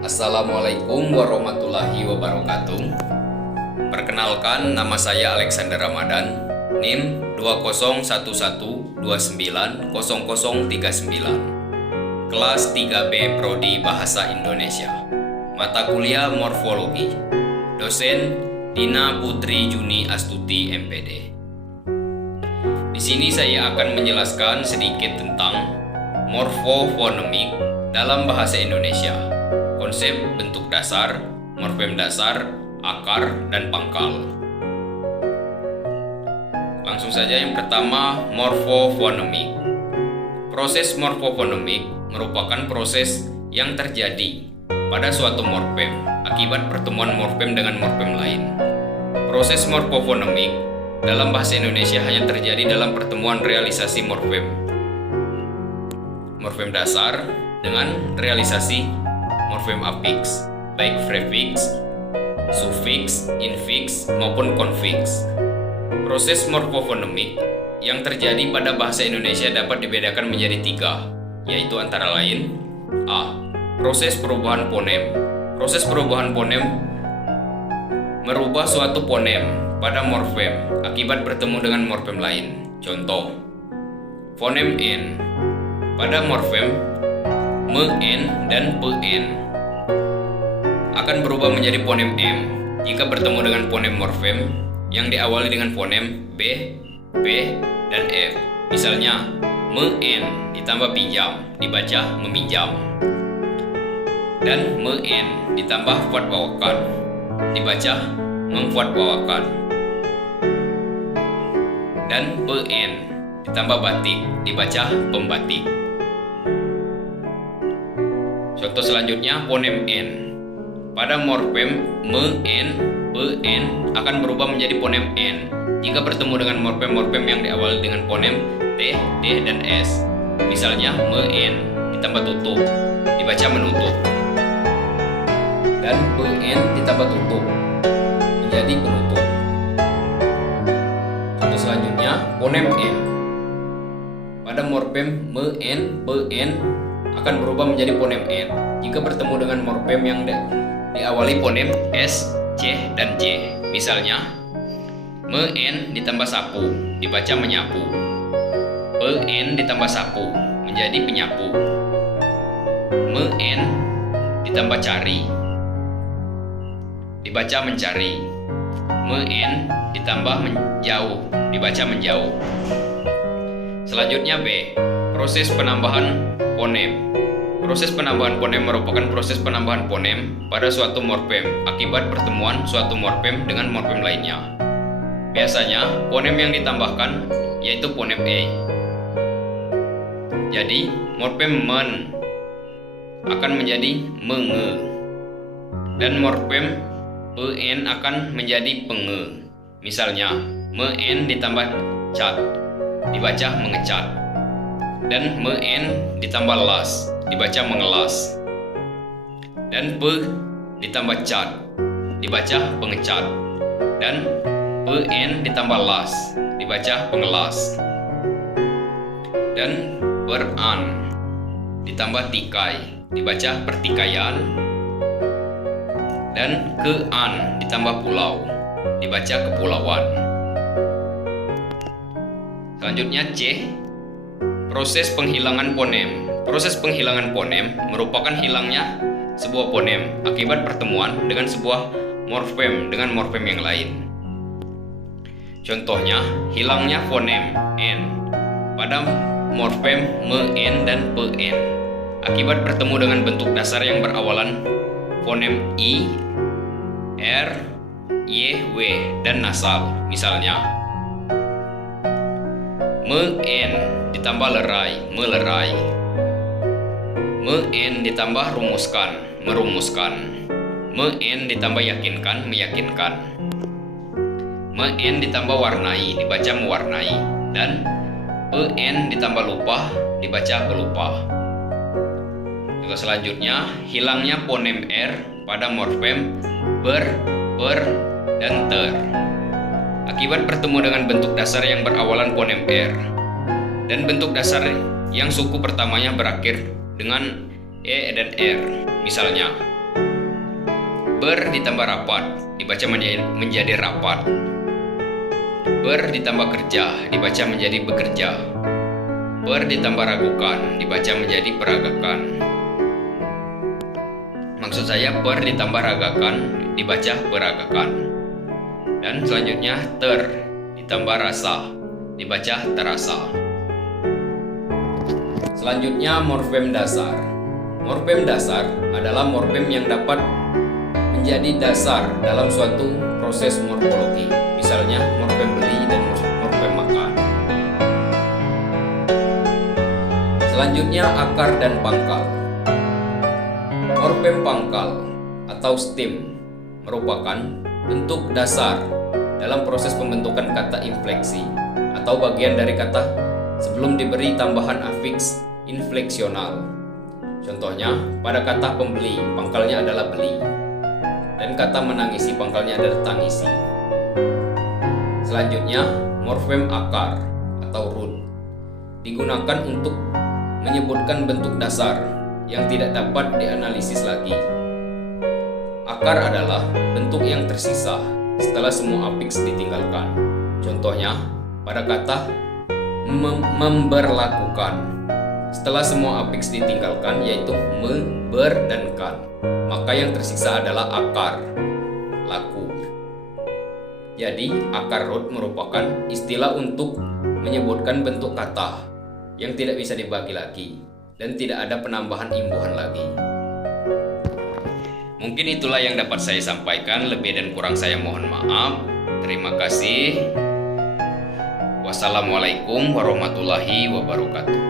Assalamualaikum warahmatullahi wabarakatuh. Perkenalkan, nama saya Alexander Ramadan, NIM 2011290039, kelas 3B Prodi Bahasa Indonesia, mata kuliah Morfologi, dosen Dina Putri Juni Astuti MPD. Di sini saya akan menjelaskan sedikit tentang morfofonemik dalam bahasa Indonesia, konsep bentuk dasar, morfem dasar, akar, dan pangkal. Langsung saja yang pertama, morfofonemik. Proses morfofonemik merupakan proses yang terjadi pada suatu morfem akibat pertemuan morfem dengan morfem lain. Proses morfofonemik dalam bahasa Indonesia hanya terjadi dalam pertemuan realisasi morfem dasar dengan realisasi morfem afiks, baik prefiks, sufiks, infiks, maupun konfiks. Proses morfofonemik yang terjadi pada bahasa Indonesia dapat dibedakan menjadi 3, yaitu antara lain: A. Proses perubahan fonem. Proses perubahan fonem merubah suatu fonem pada morfem akibat bertemu dengan morfem lain. Contoh, fonem N pada morfem men dan pen akan berubah menjadi fonem M jika bertemu dengan fonem morfem yang diawali dengan fonem B, P, dan F. Misalnya, men ditambah pinjam dibaca meminjam, dan men ditambah fatwawakan dibaca memfatwawakan, dan pen ditambah batik dibaca pembatik. Contoh selanjutnya, fonem N pada morfem men, pen akan berubah menjadi fonem N jika bertemu dengan morfem-morfem yang diawali dengan fonem T, D, dan S. Misalnya, men ditambah tutup dibaca menutup, dan pen ditambah tutup menjadi penutup. Contoh selanjutnya, fonem M pada morfem men, pen akan berubah menjadi fonem N jika bertemu dengan morfem yang diawali fonem S, C, dan J. Misalnya, men ditambah sapu dibaca menyapu, pen ditambah sapu menjadi penyapu, men ditambah cari dibaca mencari, men ditambah menjauh dibaca menjauh. Selanjutnya B. Proses penambahan fonem. Proses penambahan fonem merupakan proses penambahan fonem pada suatu morfem akibat pertemuan suatu morfem dengan morfem lainnya. Biasanya, fonem yang ditambahkan yaitu fonem E. Jadi, morfem men akan menjadi menge, dan morfem pen akan menjadi penge. Misalnya, men ditambah cat dibaca mengecat, dan men ditambah las dibaca mengelas, dan p ditambah cat dibaca pengecat, dan pen ditambah las dibaca pengelas, dan beran ditambah tikai dibaca pertikaian, dan kean ditambah pulau dibaca kepulauan. Selanjutnya C. Proses penghilangan fonem. Proses penghilangan fonem merupakan hilangnya sebuah fonem akibat pertemuan dengan sebuah morfem dengan morfem yang lain. Contohnya, hilangnya fonem N pada morfem men dan pen akibat bertemu dengan bentuk dasar yang berawalan fonem I, R, Y, W, dan nasal. Misalnya, men ditambah lerai melerai, men ditambah rumuskan merumuskan, men ditambah yakinkan meyakinkan, men ditambah warnai dibaca mewarnai, dan pen ditambah lupa dibaca pelupa. Juga selanjutnya, hilangnya fonem R pada morfem ber, per, dan ter akibat bertemu dengan bentuk dasar yang berawalan fonem R dan bentuk dasar yang suku pertamanya berakhir dengan E dan R. Misalnya, Ber ditambah rapat dibaca menjadi rapat. Ber ditambah kerja dibaca menjadi bekerja. Ber ditambah ragukan dibaca menjadi peragakan. Maksud saya ber ditambah ragakan dibaca beragakan. Dan selanjutnya ter ditambah rasa dibaca terasa. Selanjutnya morfem dasar. Morfem dasar adalah morfem yang dapat menjadi dasar dalam suatu proses morfologi. Misalnya morfem beli dan morfem makan. Selanjutnya akar dan pangkal. Morfem pangkal atau stem merupakan bentuk dasar dalam proses pembentukan kata infleksi atau bagian dari kata sebelum diberi tambahan afiks infleksional. Contohnya, pada kata pembeli, pangkalnya adalah beli. Dan kata menangisi, pangkalnya adalah tangisi. Selanjutnya, morfem akar atau root digunakan untuk menyebutkan bentuk dasar yang tidak dapat dianalisis lagi. Akar adalah bentuk yang tersisa setelah semua afiks ditinggalkan. Contohnya, pada kata memberlakukan. Setelah semua afiks ditinggalkan yaitu me, ber, dan kan, maka yang tersisa adalah akar, laku. Jadi, akar root merupakan istilah untuk menyebutkan bentuk kata yang tidak bisa dibagi lagi dan tidak ada penambahan imbuhan lagi. Mungkin itulah yang dapat saya sampaikan, lebih dan kurang saya mohon maaf. Terima kasih. Wassalamualaikum warahmatullahi wabarakatuh.